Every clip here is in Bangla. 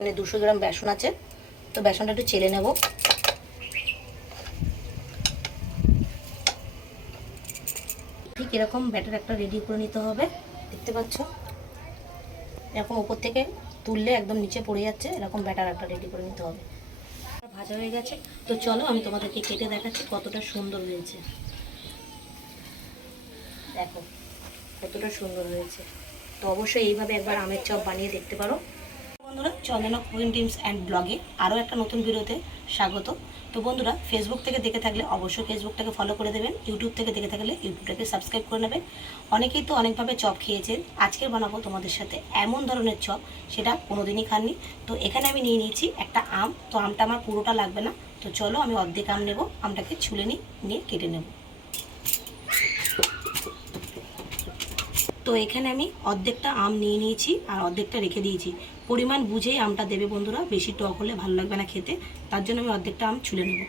মানে দুশো গ্রাম বেসন আছে। তো বেসনটা একটু চেলে নেব। ঠিক এরকম ব্যাটার একটা রেডি করে নিতে হবে। দেখতে পাচ্ছ? এরকম উপর থেকে তুললে একদম নিচে পড়ে যাচ্ছে, এরকম ব্যাটার একটা রেডি করে নিতে হবে। ভাজা হয়ে গেছে। তো চলো আমি তোমাদেরকে কেটে দেখাচ্ছি কতটা সুন্দর হয়েছে। দেখো, কতটা সুন্দর হয়েছে। তো অবশ্যই এইভাবে একবার আমের চপ বানিয়ে দেখতে পারো। বন্ধুরা, চন্দনা কুইন টিমস অ্যান্ড ব্লগে আরও একটা নতুন ভিডিওতে স্বাগত। তো বন্ধুরা ফেসবুক থেকে দেখে থাকলে অবশ্যই ফেসবুকটাকে ফলো করে দেবেন ইউটিউব থেকে দেখে থাকলে ইউটিউবটাকে সাবস্ক্রাইব করে নেবেন। অনেকেই তো অনেকভাবে চপ খেয়েছেন, আজকে বানাবো তোমাদের সাথে এমন ধরনের চপ, সেটা কোনোদিনই খাননি। তো এখানে আমি নিয়ে নিয়েছি একটা আম, তো আমটা আমার পুরোটা লাগবে না। তো চলো আমি অর্ধেক আম নেব, আমটাকে ছুলে নিই নিয়ে কেটে নেব। তো এখানে আমি অর্ধেকটা আম নিয়ে নিয়েছি আর অর্ধেকটা রেখে দিয়েছি। পরিমাণ বুঝেই আমটা দেবে বন্ধুরা, বেশি টক হলে ভালো লাগবে না খেতে। তার জন্য আমি অর্ধেকটা আম ছুলে নেব।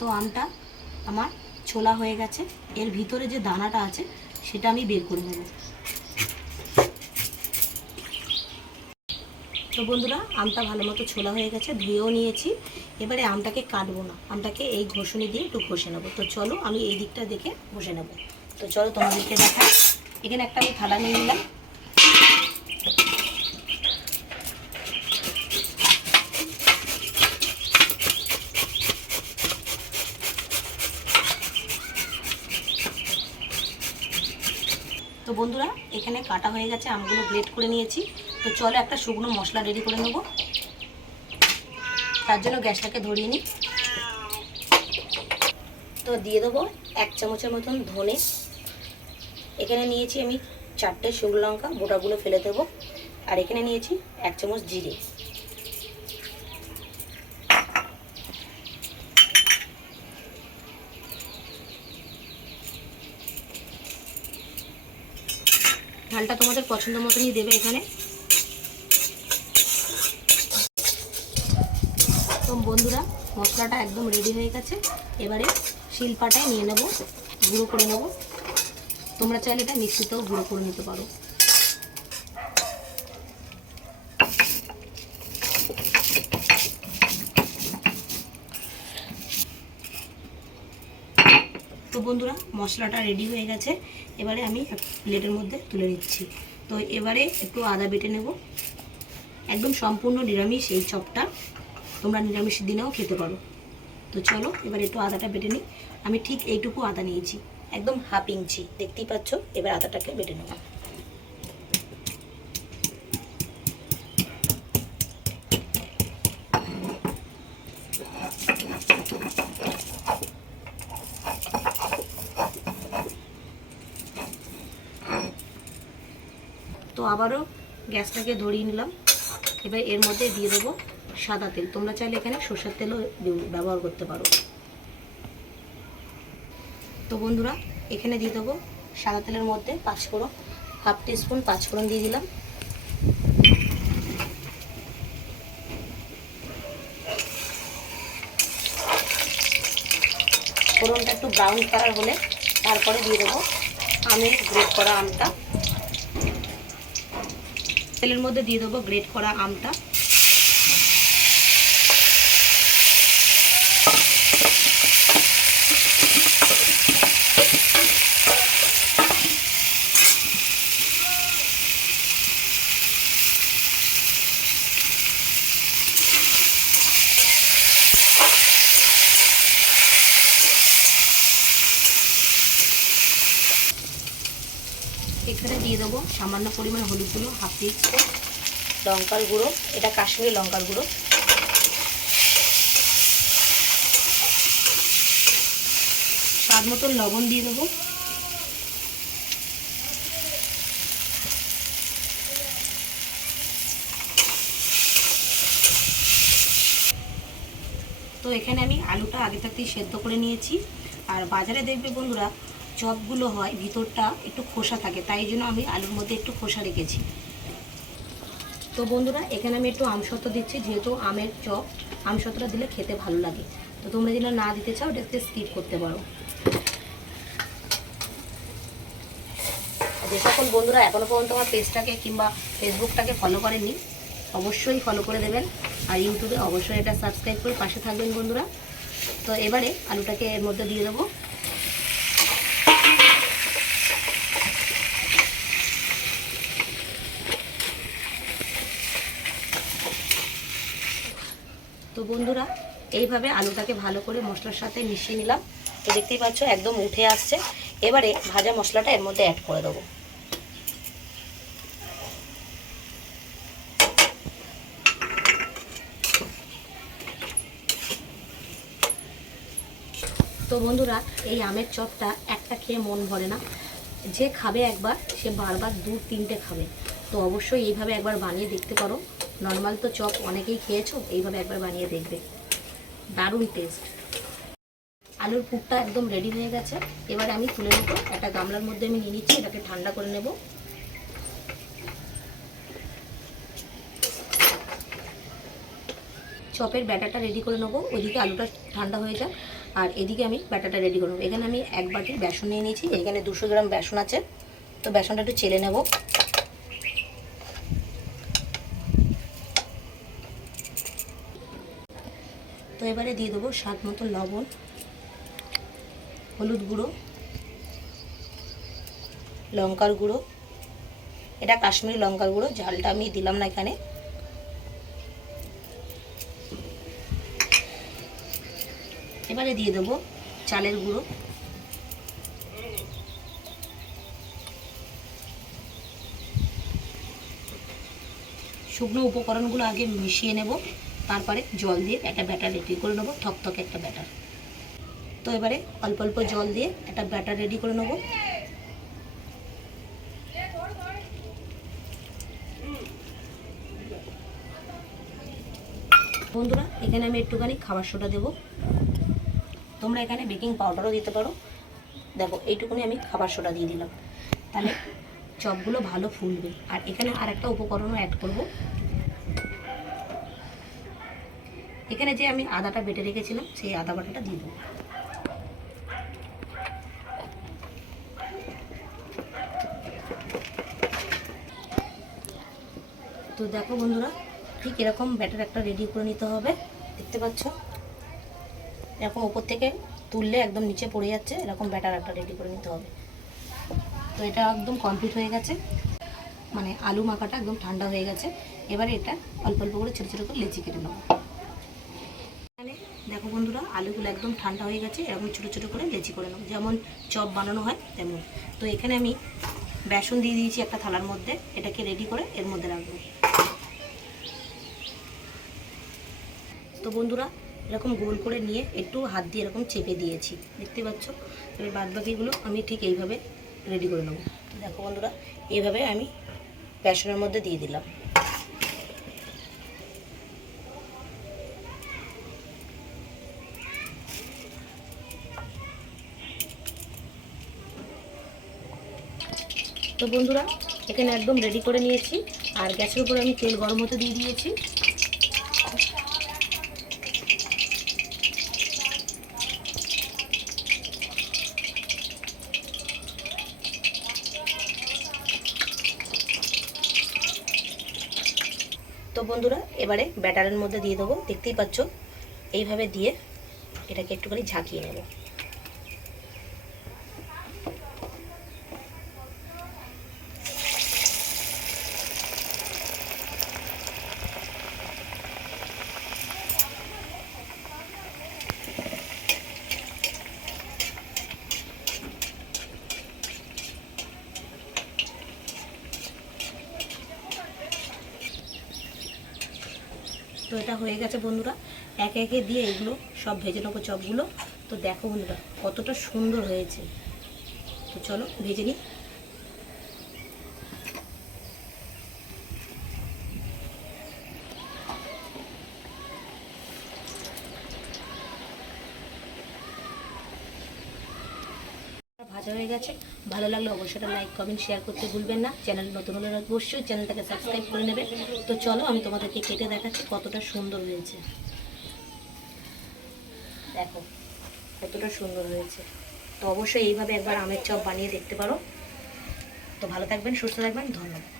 তো আমটা আমার ছোলা হয়ে গেছে। এর ভিতরে যে দানাটা আছে, সেটা আমি বের করে নেব। তো বন্ধুরা, আমটা ভালো মতো ছোলা হয়ে গেছে, ধুয়েও নিয়েছি। এবারে আমটাকে কাটবো না। আমটাকে এই ঘষণি দিয়ে একটু ঘষে নেব। তো চলো আমি এই দিকটা দেখে ঘষে নেব। তো চলো তোমাদেরকে দেখাই। এখানে একটা আমি থালা নিয়ে নিলাম। তো বন্ধুরা, এখানে কাটা হয়ে গেছে, আমগুলো গ্রেট করে নিয়েছি। তো চলো একটা শুকনো মশলা রেডি করে নেব। তার জন্য গ্যাসটাকে ধরিয়ে নিই। তো দিয়ে দেবো এক চামচের মতন ধনে। এখানে নিয়েছি আমি চারটে শুকনো লঙ্কা, গোটাগুলো ফেলে দেবো। আর এখানে নিয়েছি এক চামচ জিরে। ঝালটা তোমাদের পছন্দ মতনই দেবে এখানে। বন্ধুরা, মশলাটা একদম রেডি হয়ে গেছে। এবারে শিলপাটায় নিয়ে নেব, গুঁড়ো করে নেব। তোমরা চাইলে এটা মিক্সিতেও গুঁড়ো করে নিতে পারো। তো বন্ধুরা, মশলাটা রেডি হয়ে গেছে। এবারে আমি প্লেটের মধ্যে তুলে নিচ্ছি। তো এবারে একটু আদা বেটে নেব। একদম সম্পূর্ণ নিরামিষ এই চপটা। তোমরা নিরামিষ দিনেও খেতে পারো। তো চলো, এবার একটু আদাটা বেটে নিই। আমি ঠিক এইটুকু আদা নিয়েছি। একদম হাফ ইঞ্চি। দেখতেই পাচ্ছ? এবার আদাটাকে বেটে নেব। তো আবারও গ্যাসটাকে ধরিয়ে নিলাম। এবার এর মধ্যে দিয়ে দেবো সাদা তেল। তোমরা চাইলে এখানে সর্ষের তেলও ব্যবহার করতে পারো। তো বন্ধুরা, এখানে দিয়ে দেবো সাদা তেলের মধ্যে পাঁচফোড়ন হাফ টিস্পুন পাঁচফোড়ন দিয়ে দিলাম। ফোড়নটা একটু ব্রাউন কালার হলে তারপরে দিয়ে দেবো আমের গ্রেট করা আমটা। তেলের মধ্যে দিয়ে দেবো গ্রেট করা আমটা এখানে দিয়ে দেবো। সামান্য পরিমাণ হলুদ গুঁড়ো, হাফ টিস্পুন লঙ্কার গুঁড়ো, এটা কাশ্মীরি লঙ্কার গুঁড়ো। স্বাদ মতন লবণ দিয়ে দেবো। তো এখানে আমি আলুটা আগে থাকতেই সেদ্ধ করে নিয়েছি। আর বাজারে দেখবে বন্ধুরা চপগুলো হয়, ভিতরটা একটু খোসা থাকে, তাই জন্য আমি আলুর মধ্যে একটু খোসা রেখেছি। তো বন্ধুরা, এখানে আমি একটু আমসত্ব দিচ্ছি, যেহেতু আমের চপ, আমসত্বটা দিলে খেতে ভালো লাগে। তো তোমরা যদি না দিতে চাও এটা স্কিপ করতে পারো। যে সকল বন্ধুরা এখনও পর্যন্ত আমার পেজটাকে কিংবা ফেসবুকটাকে ফলো করেননি, অবশ্যই ফলো করে দেবেন। আর ইউটিউবে অবশ্যই এটা সাবস্ক্রাইব করে পাশে থাকবেন বন্ধুরা। তো এবারে আলুটাকে এর মধ্যে দিয়ে দেবো। তো বন্ধুরা, এইভাবে আলুটাকে ভালো করে মশলার সাথে মিশিয়ে নিলাম। তো দেখতেই পাচ্ছ, একদম উঠে আসছে। এবারে ভাজা মশলাটা এর মধ্যে অ্যাড করে দেবো। তো বন্ধুরা, এই আমের চপটা একটা খেয়ে মন ভরে না। যে খাবে একবার, সে বারবার দু তিনটে খাবে। তো অবশ্যই এইভাবে একবার বানিয়ে দেখতে পারো। নর্মাল তো চপ অনেকেই খেয়েছো, এইভাবে একবার বানিয়ে দেখবে। দারুণ টেস্ট আলুর পুরটা একদম রেডি হয়ে গেছে। এবার আমি তুলে নেব, একটা গামলার মধ্যে আমি নিয়ে নিচ্ছি, এটাকে ঠান্ডা করে নেব। চপের ব্যাটারটা রেডি করে নেব ওইদিকে আলুটা ঠান্ডা হয়ে যায় আর এদিকে আমি ব্যাটারটা রেডি করে নেব। এখানে আমি এক বাটি বেসন নিয়ে নিয়েছি, এখানে দুশো গ্রাম বেসন আছে। তো বেসনটা একটু চেলে নেব। তো এবারে দিয়ে দেবো স্বাদ মতো লবণ, হলুদ গুঁড়ো, লঙ্কার গুঁড়ো। এটা কাশ্মীরি লঙ্কার গুঁড়ো, ঝালটা আমি দিলাম না এখানে। এবারে দিয়ে দেবো চালের গুঁড়ো। শুকনো উপকরণগুলো আগে মিশিয়ে নেব। তারপরে জল দিয়ে একটা ব্যাটার রেডি করে নেব, থকথকে একটা ব্যাটার। তো এবারে অল্প অল্প জল দিয়ে একটা ব্যাটার রেডি করে নেব। বন্ধুরা, এখানে আমি একটুখানি খাবার সোডা দেবো। তোমরা এখানে বেকিং পাউডারও দিতে পারো। দেখো, এইটুকুনি আমি খাবার সোডা দিয়ে দিলাম। তাহলে চপগুলো ভালো ফুলবে। আর এখানে আর একটা উপকরণও অ্যাড করব। এখানে যে আমি আদাটা বেটে রেখেছিলাম, সেই আদা বাটাটা দিয়ে দেবো। তো দেখো বন্ধুরা, ঠিক এরকম ব্যাটার একটা রেডি করে নিতে হবে। দেখতে পাচ্ছ? এরকম ওপর থেকে তুললে একদম নিচে পড়ে যাচ্ছে, এরকম ব্যাটার একটা রেডি করে নিতে হবে। তো এটা একদম কমপ্লিট হয়ে গেছে। মানে আলু মাখাটা একদম ঠান্ডা হয়ে গেছে। এবারে এটা অল্প অল্প করে ছোটো ছোটো করে লেচি কেটে নেব। এখানে দেখো বন্ধুরা, আলুগুলো একদম ঠান্ডা হয়ে গেছে, এরকম ছোটো ছোটো করে লেচি করে নেব। যেমন চপ বানানো হয় তেমন। তো এখানে আমি বেসন দিয়ে দিয়েছি একটা থালার মধ্যে, এটাকে রেডি করে এর মধ্যে রাখব। তো বন্ধুরা, এরকম গোল করে নিয়ে একটু হাত দিয়ে এরকম চেপে দিয়েছি, দেখতে পাচ্ছ? এবার বাদ বাকিগুলো আমি ঠিক এইভাবে রেডি করে নেব। দেখো বন্ধুরা, এইভাবে আমি বেসনের মধ্যে দিয়ে দিলাম। তো বন্ধুরা, এখানে একদম রেডি করে নিয়েছি। আর গ্যাসের উপরে আমি তেল গরম হতে দিয়ে দিয়েছি। তো বন্ধুরা, এবারে ব্যাটারের মধ্যে দিয়ে দেবো। দেখতেই পাচ্ছ, এইভাবে দিয়ে এটাকে একটুখানি ঝাঁকিয়ে নেব। হয়ে গেছে বন্ধুরা। একে একে দিয়ে এগুলো সব ভেজে নেব চপগুলো। তো দেখো বন্ধুরা, কতটা সুন্দর হয়েছে। তো চলো ভেজে নিই। ভাজা হয়ে গেছে। ভালো লাগলে অবশ্যই লাইক কমেন্ট শেয়ার করতে ভুলবেন না। চ্যানেল নতুন হলে অবশ্যই চ্যানেলটাকে সাবস্ক্রাইব করে নেবেন। তো চলো, আমি তোমাদেরকে কেটে দেখাচ্ছি কতটা সুন্দর হয়েছে। দেখো, কতটা সুন্দর হয়েছে। তো অবশ্যই এইভাবে একবার আমের চপ বানিয়ে দেখতে পারো। তো ভালো থাকবেন, সুস্থ থাকবেন, ধন্যবাদ।